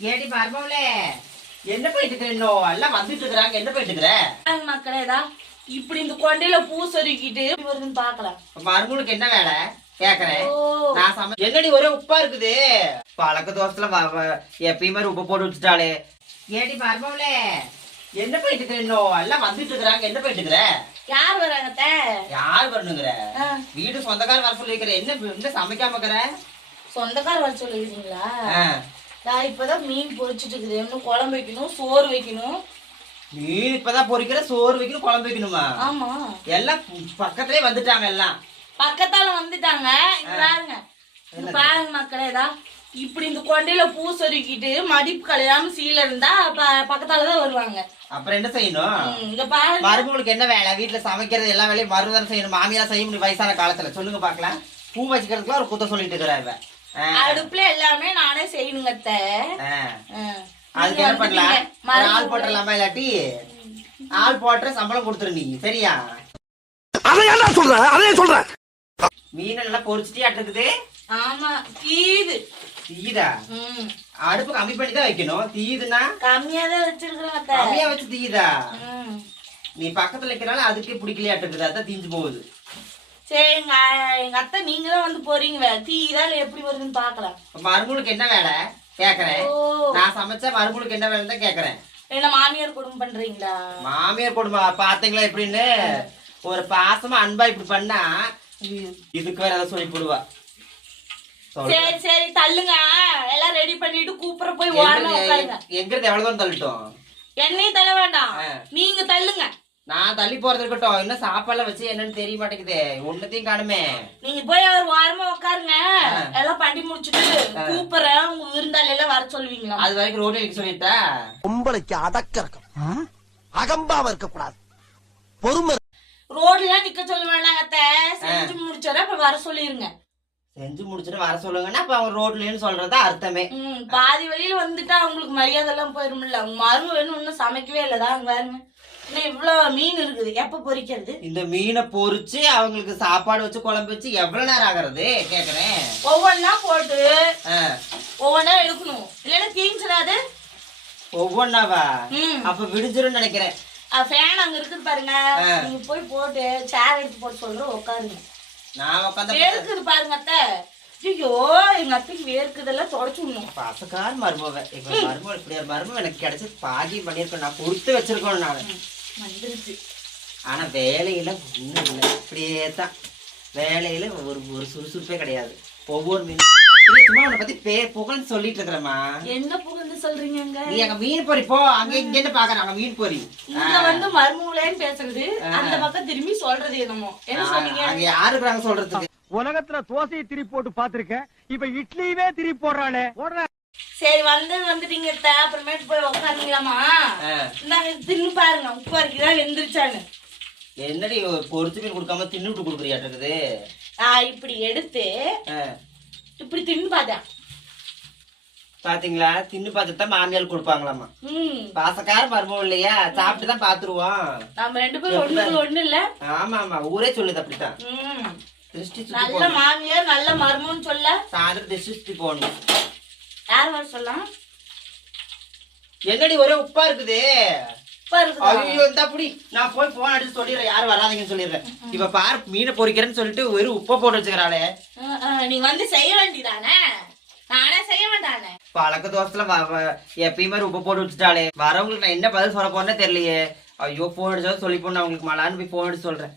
ஏடி மர்மவளே என்ன போயிட்டு இன்னும் எல்லாம் வந்துட்டு இருக்கிறாங்க என்ன போயிட்டு இருக்கிற மக்களேடா இப்படி இந்த கொண்டையில பூ சொருக்கிட்டு வருதுன்னு பாக்கலாம் மருமகளுக்கு என்ன வேலை? கேக்குறேன். நான் சம என்னடி ஒரே உப்பா இருக்குது? பழக்க தோசத்துல எப்பயுமே உப்பு போட்டு வச்சுட்டாளே. ஏடி மர்மவளே என்ன போயிட்டு இன்னும் எல்லாம் வந்துட்டு இருக்கிறாங்க என்ன போயிட்டு இருக்கிற யார் வராங்க? யார் வரணுங்கிற? வீடு சொந்தக்கார வர சொல்லிருக்கிற என்ன என்ன சமைக்காம இருக்கிற? சொந்தக்கார வர சொல்லிக்கிறீங்களா ஆ. நான் இப்பதான் மீன் பொரிச்சிட்டு இருக்குது இன்னும் குழம்பு வைக்கணும் சோறு வைக்கணும். மீன் இப்பதான் பொரிக்கிற சோறு வைக்கணும் குழம்பு வைக்கணுமா? ஆமா. எல்லாம் பக்கத்துலயே வந்துட்டாங்க எல்லாம். பக்கத்தால வந்துட்டாங்க. பாருங்க. பாருங்க மக்களேடா இப்படி இந்த கொண்டையில பூ சொருக்கிட்டு மடிப்பு கலையாம சீல இருந்தா ப- பக்கத்தாலதான் வருவாங்க. அப்புறம் என்ன செய்யணும்? இங்க பாருங்க. மருமகளுக்கு என்ன வேலை? வீட்டுல சமைக்கிறது எல்லா வேலையும் மருமதான் செய்யணும். மாமியார் செய்ய முடியும் வயசான காலத்துல. சொல்லுங்க பாக்கலாம் பூ வச்சுக்கிறதுக்குலாம் ஒரு குத்த சொல்லிட்டு இருக்கிறா இவ ஆ, அடுப்புல எல்லாமே நானே செய்யணுங்க. அதுக்கு என்ன பண்ணலாம். ஒரு ஆள் போட்டுடலாமா இல்லாட்டி ஆள் போட்டுற சம்பளம் கொடுத்துரு நீ சரியா? அதை ஏன்டா சொல்ற அதே சொல்றேன்? மீன் நல்லா பொரிச்சிட்டே இருக்குது ஆமா தீது. தீயுதா ம். அடுப்பு கம்மி பண்ணி தான் வைக்கணும். தீயுதுன்னா கம்மியா தான் வச்சிருக்கிறேன் அத்தை. கம்மியா வச்சு தீயுதா ம். நீ பக்கத்துல வைக்கிறனால அதுக்கே பிடிக்கலையாட்டுக்குது அதான் தீஞ்சு போகுது. சரி எங்க எங்க அத்தை நீங்க தான் வந்து போறீங்க தீதான் எப்படி வருதுன்னு பாக்கலாம் மருமகளுக்கு என்ன வேலை? கேக்குறேன். நான் சமைச்சா மருமகளுக்கு என்ன வேலைன்னு தான் கேக்குறேன். என்ன மாமியார் குடும்பம் பண்றீங்களா? மாமியார் குடும்பம் பாத்தீங்களா எப்படின்னு? ஒரு பாசமா அன்பா இப்படி பண்ணா இதுக்கு வேற ஏதாவது சொல்லி போடுவா. சரி சரி தள்ளுங்க. எல்லாம் ரெடி பண்ணிட்டு கூப்பிட போய் ஓரமா உட்காருங்க. எங்க இருந்து எவ்வளவு தள்ளிட்டோம்? என்னையும் தள்ள வேண்டாம். நான் தள்ளி போறது இருக்கட்டும். இன்னும் சாப்பாடுலாம் வச்சு என்னன்னு தெரிய மாட்டேங்குது. ஒன்னத்தையும் காணுமே. நீங்க போய் அவர் ஓரமா உட்காருங்க. எல்லாம் பண்ணி முடிச்சுட்டு கூப்பிடுறேன். உங்க விருந்தாளி எல்லாம் வர சொல்லுவீங்களா? அது வரைக்கும் ரோடு வைக்க சொல்லிட்டா? பொம்பளைக்கு அடக்க இருக்கும் அகம்பாவ இருக்க கூடாது பொறுமை ரோட்ல நிக்க சொல்ல வேண்டாங்க அத்தை. செஞ்சு முடிச்சோட அப்புறம் வர சொல்லிருங்க. செஞ்சு முடிச்சுட்டு வர சொல்லுங்கன்னா அப்ப அவன் ரோட்லன்னு சொல்றதா அர்த்தமே. பாதி வழியில வந்துட்டா உங்களுக்கு மரியாதை எல்லாம் போயிரும்ல. உங்க மரும வேணும் இன்னும் சமைக்கவே இல்லதா அங்க பாருங்க. இன்னும் இவ்வளவு மீன் இருக்குது. எப்ப பொரிக்கிறது இந்த மீனை பொரிச்சு அவங்களுக்கு சாப்பாடு வச்சு குழம்பு வச்சு எவ்வளவு நேரம் ஆகுறது? கேக்குறேன். ஒவ்வொன்னா போட்டு ஒவ்வொன்னா எடுக்கணும் இல்லைன்னா தீஞ்சிடாது ஒவ்வொன்னாவா? அப்ப விடிஞ்சிரும் நினைக்கிறேன். ஃபேன் அங்க இருக்குது பாருங்க. நீங்க போய் போட்டு சேர் எடுத்து போட்டு சொல்றேன் உட்காருங்க. நான் உட்காந்து வேர்க்குது பாருங்க அத்தை. ஐயோ எங்க அத்தைக்கு வேர்க்குதெல்லாம் தொடச்சு விடணும். பசக்கார் மருமவ. இப்ப மருமவ இப்படி ஒரு மருமவ எனக்கு கிடைச்சி பாக்கியம் பண்ணியிருக்கேன் நான் கொடுத்து வச்சிருக்கோம் நான். வந்துருச்சு. ஆனா வேலையில ஒண்ணும் இல்லை. இப்படியே தான் வேலையில ஒரு ஒரு சுறுசுறுப்பே கிடையாது. ஒவ்வொரு மீன் சும்மா உன்னை பத்தி பே புகழ்ந்து சொல்லிட்டு இருக்கிறேம்மா. என்ன புகழ்ந்து சொல்றீங்க அங்க நீ அங்க மீன் பொரி போ. அங்க இங்க என்ன பாக்குற அங்க மீன் பொரி இங்க வந்து மருமகளேன்னு பேசுறது. அந்த பக்கம் திரும்பி சொல்றது என்னமோ. என்ன சொன்னீங்க? அங்க சொல்றதுக்கு? உலகத்துல தோசையை திருப்பி போட்டு பாத்திருக்கேன் இப்ப இட்லியவே திருப்பி போடுறானே போடுற சரி வந்து வந்துட்டீங்க அப்புறமேட்டு போய் உட்காந்துங்களாமா ஆ. நாங்க தின்னு பாருங்க. உப்பு இருக்குதா எந்திரிச்சான்னு என்னடி பொரிச்சு மீன் கொடுக்காம தின்னுட்டு கொடுக்குறியாட்டுக்குது நான் இப்படி எடுத்து ஆ. இப்படி தின்னு பார்த்தேன் பாத்தீங்களா? தின்னு பார்த்துட்டு தான் மாமியார் கொடுப்பாங்களாமா. பாசக்கார மருமகம் இல்லையா? சாப்பிட்டு தான் பாத்துருவோம். நம்ம ரெண்டு பேரும் ஒண்ணுக்கு ஒண்ணு இல்ல. ஆமா ஆமா ஊரே சொல்லுது அப்படித்தான். திருஷ்டி நல்ல மாமியார் நல்ல மருமன்னு சொல்ல. சாயந்தரம் திருஷ்டி போடணும் யார் வர சொல்லலாம் என்னடி ஒரே உப்பா இருக்குது? ஐயோ இந்த நான் போய் போன் அடிச்சு சொல்லிடுறேன். யாரும் வராதீங்கன்னு சொல்லிடுறேன். இப்ப பாரு மீனை பொரிக்கிறேன்னு சொல்லிட்டு வெறும் உப்பை போட்டு வச்சுக்கிறாளே. நீ வந்து செய்ய வேண்டியதானே? நானே செய்ய மாட்டானே. பழக்க தோசத்துல எப்பயுமே உப்பு போட்டு வச்சுட்டாளே. வரவங்களுக்கு நான் என்ன பதில் சொல்ல போறேன்னே தெரியலையே. ஐயோ போன் அடிச்சா சொல்லி போன அவங்களுக்கு மலான்னு போய் போன் அடிச்சு சொல்றேன்.